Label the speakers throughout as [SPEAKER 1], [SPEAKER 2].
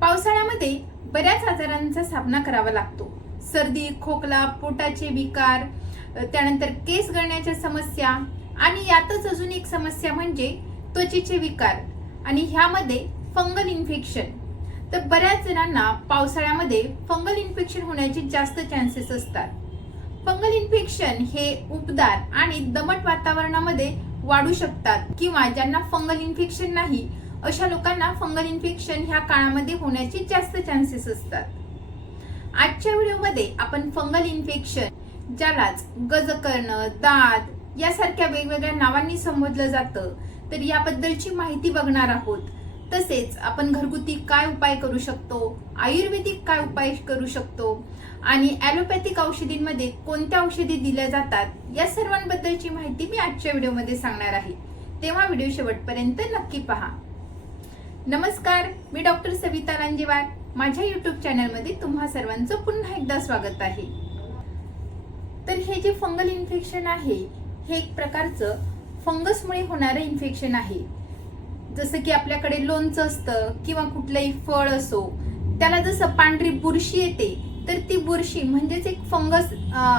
[SPEAKER 1] पावसाळ्यामध्ये बऱ्याच आजारांचा सामना करावा लागतो. सर्दी खोकला पोटाचे विकार त्यानंतर केस गळण्याच्या समस्या आणि यातच अजून एक समस्या म्हणजे त्वचेचे विकार आणि ह्यामध्ये फंगल इन्फेक्शन. तर बऱ्याच जणांना पावसाळ्यामध्ये फंगल इन्फेक्शन होण्याचे जास्त चान्सेस असतात. फंगल इन्फेक्शन हे उबदार आणि दमट वातावरणामध्ये वाढू शकतात किंवा ज्यांना फंगल इन्फेक्शन नाही अशा लोकांना फंगल इन्फेक्शन ह्या काळामध्ये होण्याचे जास्त चान्सेस असतात. आजच्या व्हिडिओमध्ये आपण फंगल इन्फेक्शन ज्यालाच गजकर्ण दात यासारख्या वेगवेगळ्या नावांनी संबोधलं जातं तर याबद्दलची माहिती बघणार आहोत. तसेच आपण घरगुती काय उपाय करू शकतो आयुर्वेदिक काय उपाय करू शकतो आणि ॲलोपॅथिक औषधींमध्ये कोणत्या औषधी दिल्या जातात या सर्वांबद्दलची माहिती मी आजच्या व्हिडिओमध्ये सांगणार आहे. तेव्हा व्हिडिओ शेवटपर्यंत नक्की पहा. नमस्कार मी डॉक्टर सविता रांजेवार. माझ्या युट्यूब चॅनलमध्ये तुम्हा सर्वांचं पुन्हा एकदा स्वागत आहे. तर हे जे फंगल इन्फेक्शन आहे हे एक प्रकारचं फंगसमुळे होणारं इन्फेक्शन आहे. जसं की आपल्याकडे लोणचं असतं किंवा कुठलंही फळ असो त्याला जसं पांढरी बुरशी येते तर ती बुरशी म्हणजेच एक फंगस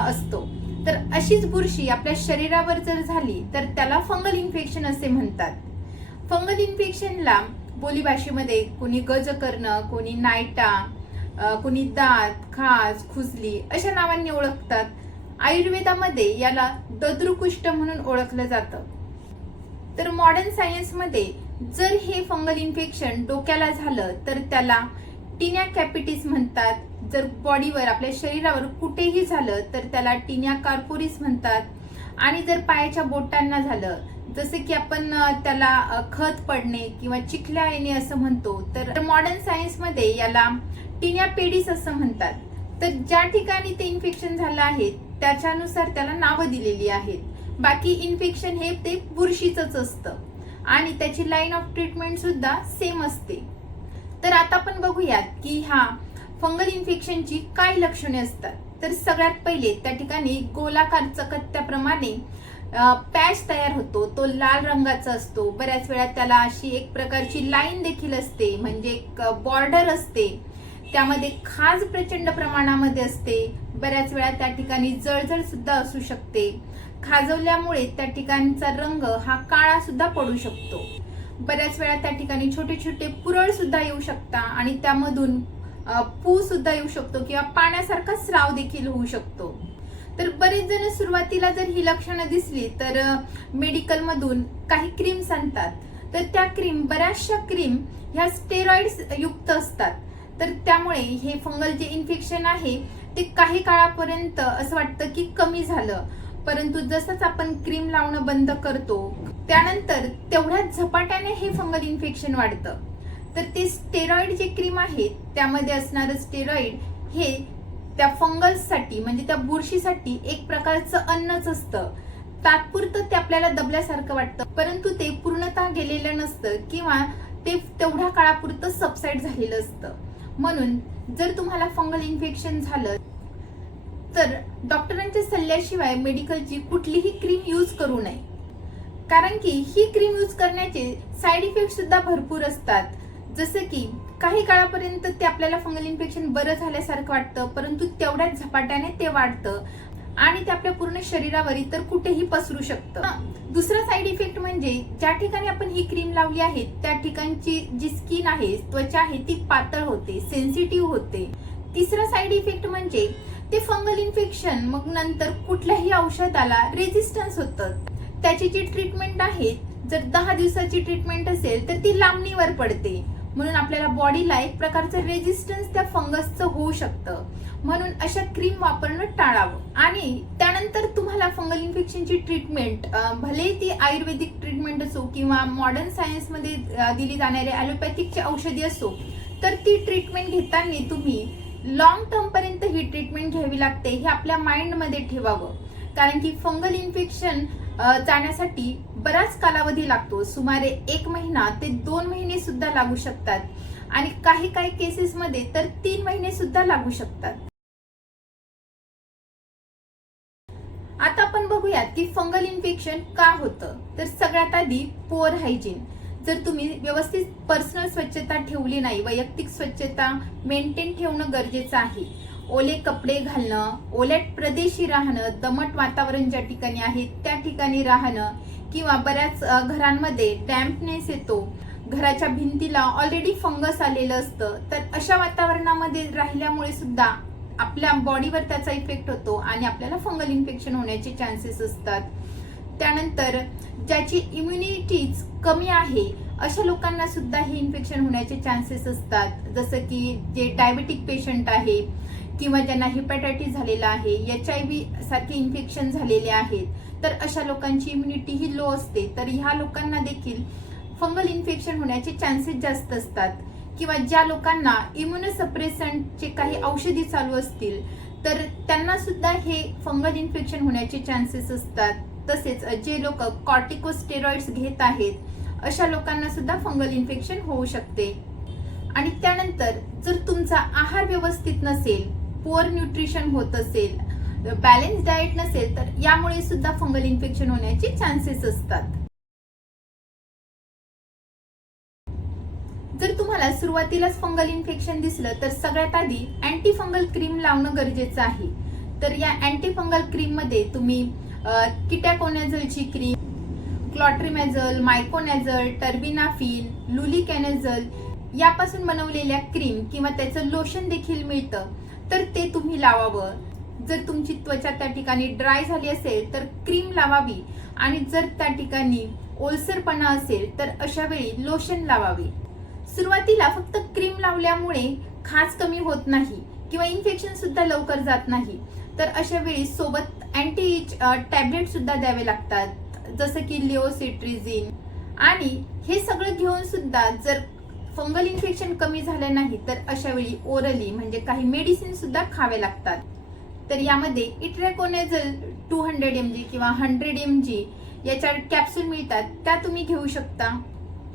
[SPEAKER 1] असतो. तर अशीच बुरशी आपल्या शरीरावर जर झाली तर त्याला फंगल इन्फेक्शन असे म्हणतात. फंगल इन्फेक्शनला बोलीभाषेमध्ये कोणी गज करणं कोणी नायटा कोणी दात खाज खुजली अशा नावांनी ओळखतात. आयुर्वेदामध्ये याला दद्रुकुष्ट म्हणून ओळखलं जातं. तर मॉडर्न सायन्समध्ये जर हे फंगल इन्फेक्शन डोक्याला झालं तर त्याला टिन्या कॅपिटिस म्हणतात. जर बॉडीवर आपल्या शरीरावर कुठेही झालं तर त्याला टिन्या कार्पोरिस म्हणतात. आणि जर पायाच्या बोटांना झालं जसे की आपण त्याला खत पडणे किंवा चिखल्या येणे असं म्हणतो तर मॉडर्न सायन्समध्ये याला टिन्या पेडीस असं म्हणतात. तर ज्या ठिकाणी ते इन्फेक्शन झालं आहे त्याच्यानुसार त्याला नावं दिलेली आहेत. बाकी इन्फेक्शन हे ते बुरशीचंच असतं. आणि त्याची लाईन ऑफ ट्रीटमेंट सुद्धा सेम असते. तर आता आपण बघूयात की ह्या फंगल इन्फेक्शनची काय लक्षणे असतात. तर सगळ्यात पहिले त्या ठिकाणी गोलाकार चकत्याप्रमाणे पॅच तयार होतो. तो लाल रंगाचा असतो. बऱ्याच वेळा त्याला अशी एक प्रकारची लाईन देखील असते. म्हणजे एक बॉर्डर असते. त्यामध्ये खाज प्रचंड प्रमाणामध्ये असते. बऱ्याच वेळा त्या ठिकाणी जळजळ सुद्धा असू शकते. खाजवल्यामुळे त्या ठिकाणचा रंग हा काळा सुद्धा पडू शकतो. बऱ्याच वेळा त्या ठिकाणी छोटे छोटे पुरळ सुद्धा येऊ शकता आणि त्यामधून पू सुद्धा येऊ शकतो किंवा पाण्यासारखा स्राव देखील होऊ शकतो. तर बरेच जण सुरुवातीला जर ही लक्षणं दिसली तर मेडिकलमधून काही क्रीम्स आणतात. तर त्या क्रीम बऱ्याचशा क्रीम ह्या स्टेरॉइड्स युक्त असतात. तर त्यामुळे हे फंगल जे इन्फेक्शन आहे ते काही काळापर्यंत असं वाटतं की कमी झालं. परंतु जसंच आपण क्रीम लावणं बंद करतो त्यानंतर तेवढ्याच झपाट्याने हे फंगल इन्फेक्शन वाढतं. तर ते स्टेरॉइड जे क्रीम आहे त्यामध्ये असणारं स्टेरॉइड हे त्या फंगल्ससाठी म्हणजे त्या बुरशीसाठी एक प्रकारचं अन्नच असतं. तात्पुरतं ते आपल्याला दबल्यासारखं वाटतं. परंतु ते पूर्णतः गेलेलं नसतं किंवा ते तेवढ्या काळापुरतं सबसाईड झालेलं असतं. म्हणून जर तुम्हाला फंगल इन्फेक्शन झालं तर डॉक्टरांच्या सल्ल्याशिवाय मेडिकलची कुठलीही क्रीम यूज करू नये. कारण की ही क्रीम यूज करण्याचे साईड इफेक्ट सुद्धा भरपूर असतात. जसं की काही काळापर्यंत ते आपल्याला फंगल इन्फेक्शन बरं झाल्यासारखं वाटतं परंतु तेवढ्याच झपाट्याने ते वाढतं. आणि ते आपल्या पूर्ण शरीरावर इतर कुठेही पसरू शकतं. दुसरा साईड इफेक्ट म्हणजे ज्या ठिकाणी आपण ही क्रीम लावली आहे त्या ठिकाणची जी स्किन आहे त्वचा आहे ती पातळ होते सेन्सिटिव्ह होते. तिसरा साईड इफेक्ट म्हणजे ते फंगल इन्फेक्शन मग नंतर कुठल्याही औषधाला रेझिस्टन्स होतं. त्याची जी ट्रीटमेंट आहे जर दहा दिवसाची ट्रीटमेंट असेल तर ती लांबणीवर पडते. म्हणून आपल्याला बॉडीला एक प्रकारचं रेजिस्टन्स त्या फंगसचं होऊ शकतं. म्हणून अशा क्रीम वापरणं टाळावं. आणि त्यानंतर तुम्हाला फंगल इन्फेक्शनची ट्रीटमेंट भले ती आयुर्वेदिक ट्रीटमेंट असो किंवा मॉडर्न सायन्समध्ये दिली जाणारी ॲलोपॅथिकची औषधी असो तर ती ट्रीटमेंट घेताना तुम्ही लॉंग टर्मपर्यंत ही ट्रीटमेंट घ्यावी लागते हे आपल्या माइंडमध्ये ठेवावं. कारण की फंगल इन्फेक्शन जाण्यासाठी बराच कालावधी लागतो. सुमारे एक महिना ते दोन महिने सुद्धा लागू शकतात. आणि काही काही केसेसमध्ये तर तीन महिने सुद्धा लागू शकतात. आता आपण बघूयात की फंगल इन्फेक्शन का होतं? तर सगळ्यात आधी पोअर हायजीन जर तुम्ही व्यवस्थित पर्सनल स्वच्छता ठेवली नाही वैयक्तिक स्वच्छता मेंटेन ठेवणं गरजेचं आहे. ओले कपडे घालणं ओल्याट प्रदेशी राहणं दमट वातावरण ज्या ठिकाणी आहे त्या ठिकाणी राहणं किंवा बऱ्याच घरांमध्ये डॅम्पनेस येतो घराच्या भिंतीला ऑलरेडी फंगस आलेलं असतं तर अशा वातावरणामध्ये राहिल्यामुळे सुद्धा आपल्या बॉडीवर त्याचा इफेक्ट होतो आणि आपल्याला फंगल इन्फेक्शन होण्याचे चान्सेस असतात. त्यानंतर ज्याची इम्युनिटीज कमी आहे अशा लोकांना सुद्धा हे इन्फेक्शन होण्याचे चान्सेस असतात. जसं की जे डायबेटिक पेशंट आहे किंवा ज्यांना हिपॅटायटिस झालेला आहे एच आय व्ही सारखे इन्फेक्शन झालेले आहेत तर अशा लोकांची इम्युनिटी ही लो असते. तर ह्या लोकांना देखील फंगल इन्फेक्शन होण्याचे चान्सेस जास्त असतात. किंवा ज्या लोकांना इम्युनोसप्रेसंटचे काही औषधी चालू असतील तर त्यांना सुद्धा हे फंगल इन्फेक्शन होण्याचे चान्सेस असतात. तसेच जे लोक कॉर्टिकोस्टेरॉइड्स घेत आहेत अशा लोकांना सुद्धा फंगल इन्फेक्शन होऊ शकते. आणि त्यानंतर जर तुमचा आहार व्यवस्थित नसेल पुअर न्यूट्रिशन होत असेल बॅलन्स डाएट नसेल तर यामुळे सुद्धा फंगल इन्फेक्शन होण्याचे चान्सेस असतात. जर तुम्हाला सुरुवातीलाच फंगल इन्फेक्शन दिसलं तर सगळ्यात आधी अँटी फंगल क्रीम लावणं गरजेचं आहे. तर या अँटी फंगल क्रीममध्ये तुम्ही किटॅकोनॅझलची क्रीम क्लॉट्रिमॅझल मायकोनॅझल टर्बिनाफिन लुलिकॅनेझल यापासून बनवलेल्या क्रीम किंवा त्याचं लोशन देखील मिळतं. तर ते तुम्ही लावावं. जर तुमची त्वचा त्या ठिकाणी ड्राय झाली असेल तर क्रीम लावावी. आणि जर त्या ठिकाणी ओलसरपणा असेल तर अशा वेळी लोशन लावावे. सुरुवातीला फक्त क्रीम लावल्यामुळे खाज कमी होत नाही किंवा इन्फेक्शन सुद्धा लवकर जात नाही. तर अशा वेळी सोबत अँटी इच टॅबलेट सुद्धा द्यावे लागतात. जसं की लिओसिट्रिझिन आणि हे सगळं घेऊन सुद्धा जर फंगल इन्फेक्शन कमी झालं नाही तर अशा वेळी ओरली म्हणजे काही मेडिसिन सुद्धा खावे लागतात. तर यामध्ये itraconazole two hundred M G किंवा हंड्रेड एम जी याच्या कॅप्सूल मिळतात त्या तुम्ही घेऊ शकता.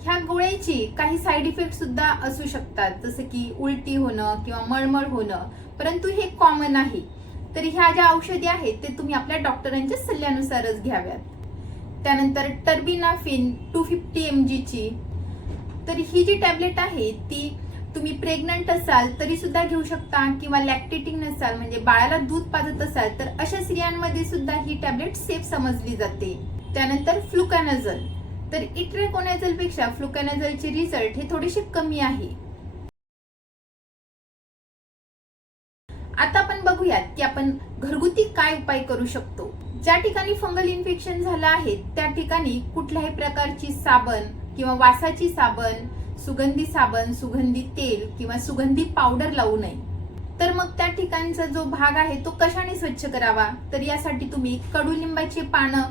[SPEAKER 1] ह्या गोळ्याची काही साईड इफेक्ट सुद्धा असू शकतात जसं की उलटी होणं किंवा मळमळ होणं परंतु हे कॉमन आहे. तर ह्या ज्या औषधी आहेत ते तुम्ही आपल्या डॉक्टरांच्या सल्ल्यानुसारच घ्याव्यात. त्यानंतर टर्बिनाफिन टू फिफ्टी एम जीची तर ही जी टॅबलेट आहे ती तुम्ही प्रेग्नंट असाल तरी सुद्धा घेऊ शकता किंवा लॅक्टेटिंग नसाल म्हणजे बाळाला दूध पाजत असाल तर अशा स्त्रियांमध्ये सुद्धा ही टॅबलेट सेफ समजली जाते. त्यानंतर फ्लुकॅनझल तर इट्रेकोनॅझलपेक्षा फ्लुकॅनझलचे रिझल्ट हे थोडेसे कमी आहे. आता आपण बघूयात की आपण घरगुती काय उपाय करू शकतो. ज्या ठिकाणी फंगल इन्फेक्शन झालं आहे त्या ठिकाणी कुठल्याही प्रकारची साबण किंवा वासाची साबण सुगंधी साबण सुगंधी तेल किंवा सुगंधी पावडर लावू नये. तर मग त्या ठिकाणचा जो भाग आहे तो कशाने स्वच्छ करावा? तर यासाठी तुम्ही कडुलिंबाची पानं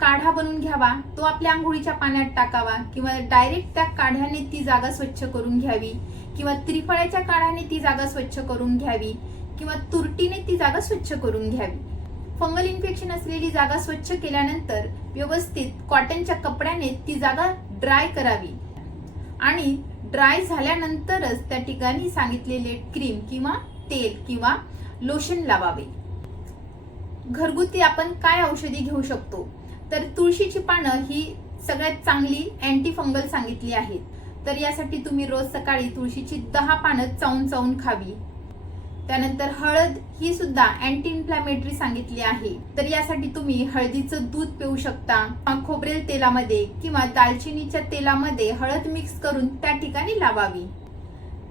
[SPEAKER 1] काढा बनवून घ्यावा. तो आपल्या आंघोळीच्या पाण्यात टाकावा किंवा डायरेक्ट त्या काढ्याने ती जागा स्वच्छ करून घ्यावी किंवा त्रिफळाच्या काढ्याने ती जागा स्वच्छ करून घ्यावी किंवा तुरटीने ती जागा स्वच्छ करून घ्यावी. फंगल इन्फेक्शन असलेली जागा स्वच्छ केल्यानंतर व्यवस्थित कॉटनच्या कपड्याने ती जागा ड्राय करावी. आणि ड्राय झाल्यानंतरच त्या ठिकाणी सांगितलेले क्रीम किंवा तेल किंवा लोशन लावावे. घरगुती आपण काय औषधी घेऊ शकतो? तर तुळशीची पानं ही सगळ्यात चांगली अँटी फंगल सांगितली आहेत. तर यासाठी तुम्ही रोज सकाळी तुळशीची दहा पानं चावून चावून खावी. त्यानंतर हळद ही सुद्धा अँटी इन्फ्लॅमेटरी सांगितली आहे. तर यासाठी तुम्ही हळदीचं दूध पिऊ शकता. खोबरेल तेलामध्ये किंवा दालचिनीच्या तेलामध्ये हळद मिक्स करून त्या ठिकाणी लावावी.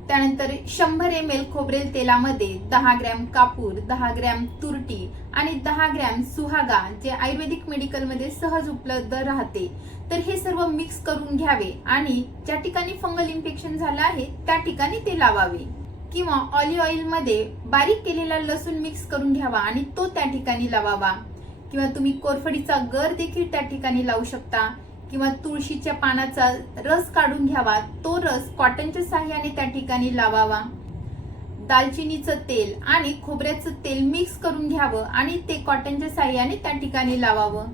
[SPEAKER 1] त्यानंतर शंभर एम एल खोबरेल तेलामध्ये दहा ग्रॅम कापूर दहा ग्रॅम तुरटी आणि दहा ग्रॅम सुहागा जे आयुर्वेदिक मेडिकलमध्ये सहज उपलब्ध राहते. तर हे सर्व मिक्स करून घ्यावे आणि ज्या ठिकाणी फंगल इन्फेक्शन झालं आहे त्या ठिकाणी ते लावावे. किंवा ऑलिव्ह ऑइलमध्ये बारीक केलेला लसूण मिक्स करून घ्यावा आणि तो त्या ठिकाणी लावावा. किंवा तुम्ही कोरफडीचा गर देखील त्या ठिकाणी लावू शकता. किंवा तुळशीच्या पानाचा रस काढून घ्यावा. तो रस कॉटनच्या साह्याने त्या ठिकाणी लावावा. दालचिनीचं तेल आणि खोबऱ्याचं तेल मिक्स करून घ्यावं आणि ते कॉटनच्या साह्याने त्या ठिकाणी लावावं.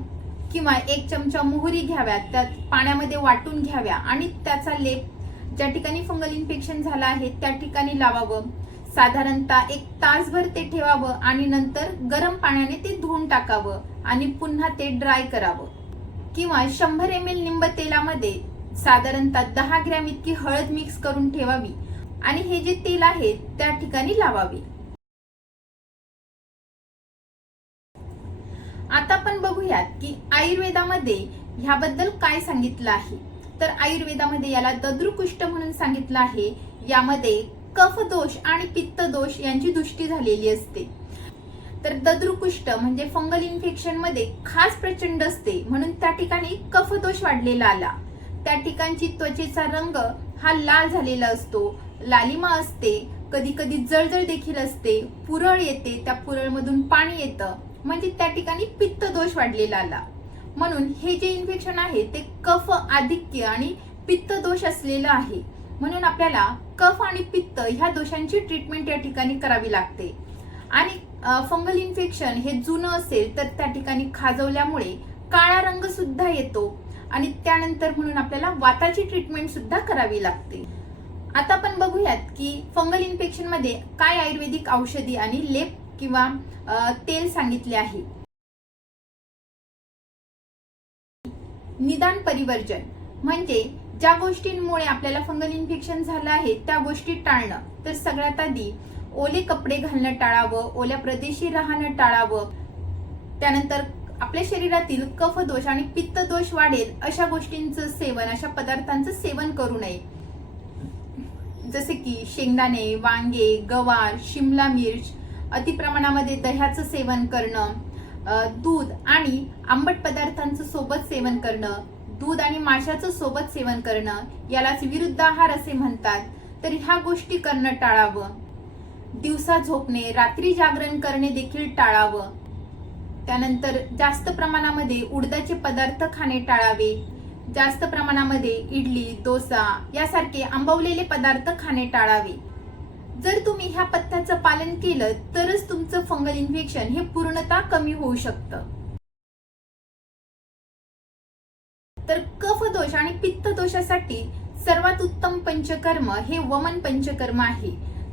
[SPEAKER 1] किंवा एक चमचा मोहरी घ्याव्यात. त्यात पाण्यामध्ये वाटून घ्याव्या आणि त्याचा लेप ज्या ठिकाणी फंगल इन्फेक्शन झालं आहे त्या ठिकाणी लावावं. साधारणतः एक तासभर ते ठेवावं आणि नंतर गरम पाण्याने ते धुवून टाकावं आणि पुन्हा ते ड्राय करावं. किंवा शंभर एम एल निंब तेलामध्ये साधारणतः दहा ग्रॅम इतकी हळद मिक्स करून ठेवावी आणि हे जे तेल आहे त्या ठिकाणी लावावे. आता आपण बघूयात की आयुर्वेदामध्ये ह्याबद्दल काय सांगितलं आहे. तर आयुर्वेदामध्ये याला दद्रुकुष्ट म्हणून सांगितलं आहे. यामध्ये कफ दोष आणि पित्त दोष यांची दृष्टी झालेली असते. तर दद्रुकुष्ट म्हणजे फंगल इन्फेक्शनमध्ये खास प्रचंड असते. म्हणून त्या ठिकाणी कफ दोष वाढलेला आला. त्या ठिकाणची त्वचेचा रंग हा लाल झालेला असतो. लालिमा असते. कधी कधी जळजळ देखील असते. पुरळ येते. त्या पुरळमधून पाणी येतं. म्हणजे त्या ठिकाणी पित्त दोष वाढलेला आला. म्हणून हे जे इन्फेक्शन आहे ते कफ आधिक्य आणि पित्त दोष असलेलं आहे. म्हणून आपल्याला कफ आणि पित्त ह्या दोषांची ट्रीटमेंट या ठिकाणी करावी लागते. आणि फंगल इन्फेक्शन हे जुनं असेल तर त्या ठिकाणी खाजवल्यामुळे काळा रंग सुद्धा येतो. आणि त्यानंतर म्हणून आपल्याला वाताची ट्रीटमेंट सुद्धा करावी लागते. आता आपण बघूयात की फंगल इन्फेक्शनमध्ये काय आयुर्वेदिक औषधी आणि लेप किंवा तेल सांगितले आहे. निदान परिवर्जन. म्हणजे ज्या गोष्टींमुळे आपल्याला फंगल इन्फेक्शन झालं आहे त्या गोष्टी टाळणं. तर सगळ्यात आधी ओले कपडे घालणं टाळावं ओल्या प्रदेशी राहणं टाळावं. त्यानंतर आपल्या शरीरातील कफ दोष आणि पित्त दोष वाढेल अशा गोष्टींचं सेवन अशा पदार्थांचं सेवन करू नये. जसे की शेंगदाणे वांगे गवार शिमला मिर्च अतिप्रमाणामध्ये दह्याचं सेवन करणं दूध आणि आंबट पदार्थांचं सोबत सेवन करणं दूध आणि माशाचं सोबत सेवन करणं यालाच विरुद्ध आहार असे म्हणतात. तर ह्या गोष्टी करणं टाळावं. दिवसा झोपणे रात्री जागरण करणे देखील टाळावं. त्यानंतर जास्त प्रमाणामध्ये उडदाचे पदार्थ खाणे टाळावे. जास्त प्रमाणामध्ये इडली डोसा यासारखे आंबवलेले पदार्थ खाणे टाळावे. जर तुम्ही ह्या पथ्याचं पालन केलं तरच तुमचं फंगल इन्फेक्शन हे पूर्णतः कमी होऊ शकतं. तर कफ दोष आणि पित्त दोषासाठी सर्वात उत्तम पंचकर्म हे वमन पंचकर्म आहे.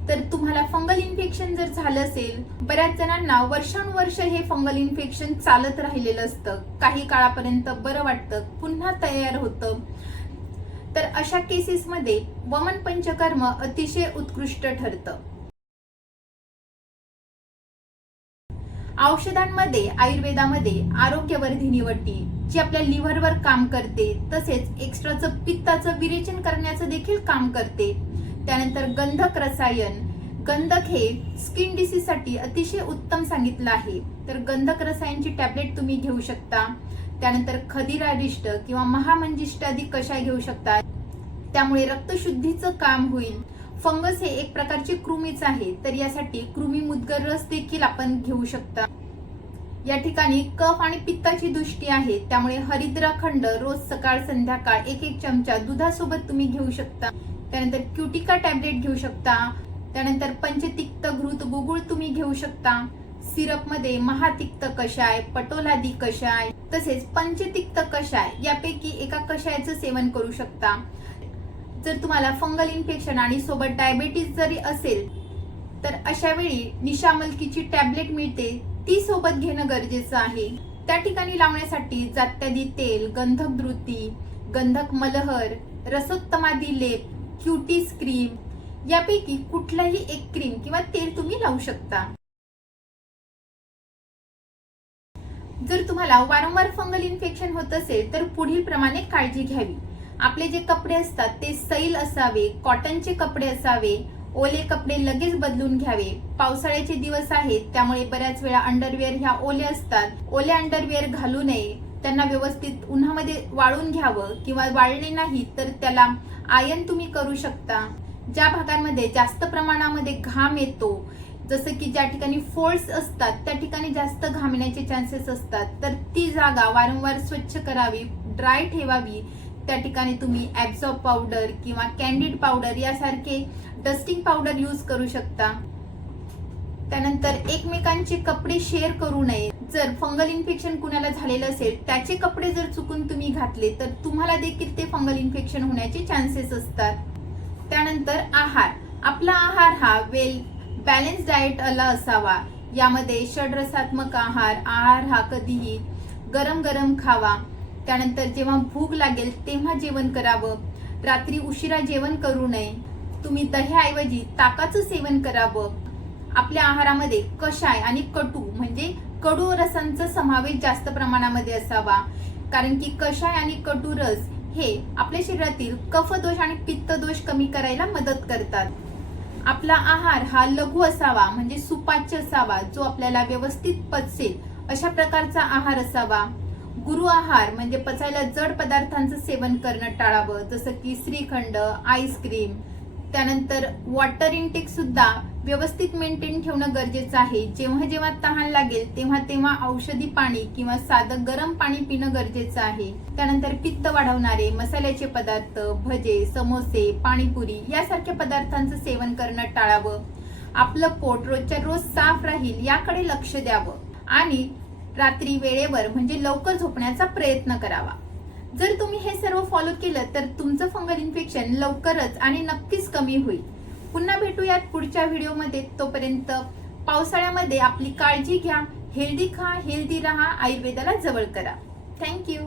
[SPEAKER 1] तर तुम्हाला फंगल इन्फेक्शन जर झालं असेल बऱ्याच जणांना वर्षानुवर्ष हे फंगल इन्फेक्शन चालत राहिलेलं असतं. काही काळापर्यंत बरं वाटतं पुन्हा तयार होतं. तर अशा केसेसमध्ये वमन पंचकर्म अतिशय उत्कृष्ट ठरतं. औषधांमध्ये आयुर्वेदामध्ये आरोग्यवर्धिनी वटी जी आपल्या लिव्हरवर काम करते तसेच एक्स्ट्राचं पित्ताचं विरेचन करण्याचं देखील काम करते. त्यानंतर गंधक रसायन गंधक हे स्किन डिसीजसाठी अतिशय उत्तम सांगितलं आहे. तर गंधक रसायनची टॅबलेट तुम्ही घेऊ शकता. त्यानंतर खदिरारिष्ट किंवा महामंजिष्ट आदी कशा घेऊ शकता? त्यामुळे रक्तशुद्धीचं काम होईल. फंगस हे एक प्रकारचे कृमीच आहे तर यासाठी कृमी मुदगर रस देखील आपण घेऊ शकता. या ठिकाणी कफ आणि पित्ताची दृष्टी आहे त्यामुळे हरिद्राखंड रोज सकाळ संध्याकाळ एक एक चमचा दुधासोबत तुम्ही घेऊ शकता. त्यानंतर क्युटिका टॅबलेट घेऊ शकता. त्यानंतर पंचतिक्त घृत गुगुळ तुम्ही घेऊ शकता. सिरपमध्ये महातिक्त कषाय पटोलादी कषाय तसेच पंचतिक्त कषाय यापैकी एका कषायाचं सेवन करू शकता. जर तुम्हाला फंगल इन्फेक्शन आणि सोबत डायबेटीस जरी असेल तर अशा वेळी निशामलकीची टॅबलेट मिळते. ती सोबत घेणं गरजेचं आहे. त्या ठिकाणी लावण्यासाठी जात्यादी तेल गंधक द्रुती गंधक मलहर रसोत्तमादी लेप क्युटीस क्रीम यापैकी कुठलाही एक क्रीम किंवा तेल तुम्ही लावू शकता. जर तुम्हाला वारंवार फंगल इन्फेक्शन होत असेल तर पुढील प्रमाणे काळजी घ्यावी. आपले जे कपडे असतात ते सैल असावे कॉटनचे कपडे असावे ओले कपडे लगेच बदलून घ्यावे. पावसाळ्याचे दिवस आहेत त्यामुळे बऱ्याच वेळा अंडरवेअर ह्या ओले असतात. ओले अंडरवेअर घालू नये. त्यांना व्यवस्थित उन्हामध्ये वाळून घ्यावं किंवा वाळले नाही तर त्याला आयन तुम्ही करू शकता. ज्या भागांमध्ये जास्त प्रमाणामध्ये घाम येतो जसं की ज्या ठिकाणी फोल्ड्स असतात त्या ठिकाणी जास्त घामण्याचे चान्सेस असतात. तर ती जागा वारंवार स्वच्छ करावी ड्राय ठेवावी त्या ठिकाणी तुम्ही ॲब्झॉर्ब पावडर किंवा कॅन्डिड पावडर यासारखे डस्टिंग पावडर यूज करू शकता. त्यानंतर एकमेकांचे कपडे शेअर करू नये. जर फंगल इन्फेक्शन कुणाला झालेलं असेल त्याचे कपडे जर चुकून तुम्ही घातले तर तुम्हाला देखील ते फंगल इन्फेक्शन होण्याचे चान्सेस असतात. त्यानंतर आहार. आपला आहार हा वेल बॅलन्स डाएट आला असावा. यामध्ये षडरसात्मक आहार आहार हा कधीही गरम गरम खावा. त्यानंतर जेव्हा भूक लागेल तेव्हा जेवण करावं. रात्री उशिरा जेवण करू नये. तुम्ही दह्याऐवजी ताकाचं सेवन करावं. आपल्या आहारामध्ये कषाय आणि कटू म्हणजे कडू रसांचा समावेश जास्त प्रमाणामध्ये असावा. कारण की कषाय आणि कटू रस हे आपल्या शरीरातील कफदोष आणि पित्तदोष कमी करायला मदत करतात. आपला आहार हा लघु असावा म्हणजे सुपाच्य असावा जो आपल्याला व्यवस्थित पचेल अशा प्रकारचा आहार असावा. गुरु आहार म्हणजे पचायला जड पदार्थांचं सेवन करणं टाळावं जसं की श्रीखंड आईस्क्रीम त्यानंतर वॉटर इनटेक सुद्धा व्यवस्थित मेंटेन ठेवणं गरजेचं आहे. जेव्हा जेव्हा तहान लागेल तेव्हा तेव्हा औषधी पाणी किंवा साधं गरम पाणी पिणं गरजेचं आहे. त्यानंतर पित्त वाढवणारे मसाल्याचे पदार्थ भजे समोसे पाणीपुरी यासारख्या पदार्थांचं सेवन करणं टाळावं. आपलं पोट रोजच्या रोज साफ राहील याकडे लक्ष द्यावं. आणि रात्री वेळेवर म्हणजे लवकर झोपण्याचा प्रयत्न करावा. जर तुम्ही हे सर्व फॉलो केलं तर तुमचं फंगल इन्फेक्शन लवकरच आणि नक्कीच कमी होईल. पुन्हा भेटूयात पुढच्या व्हिडिओमध्ये तोपर्यंत पावसाळ्यामध्ये आपली काळजी घ्या हेल्दी खा हेल्दी राहा आयुर्वेदाला जवळ करा. थँक्यू